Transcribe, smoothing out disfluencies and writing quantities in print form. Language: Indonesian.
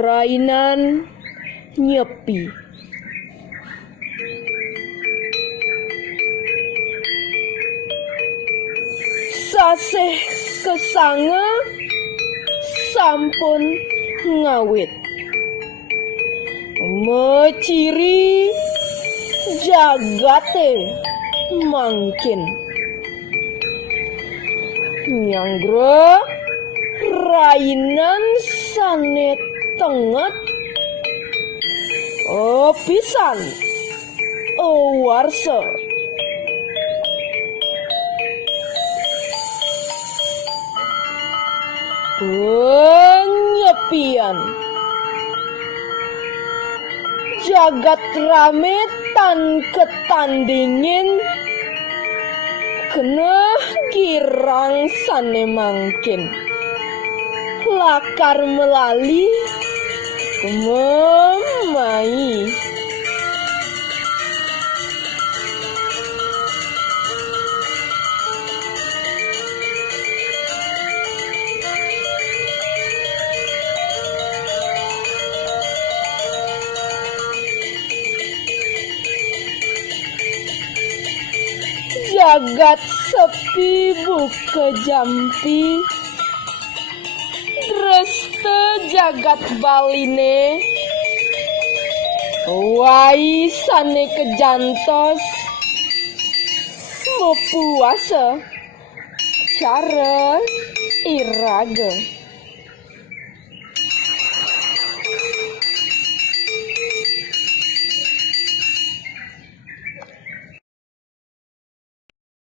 rainan nyepi. Saseh kesanga sampun ngawit, meciri jagate mangkin. Nyanggra rainan sane tenget pisan warsa. Penyepian jagat rame tan ketandingin, kena girang sane mangkin. Lakar melali memai. Jagat sepi buka jampi, dreste jagat baline, wai sane kejantos, mepuasa cara iraga.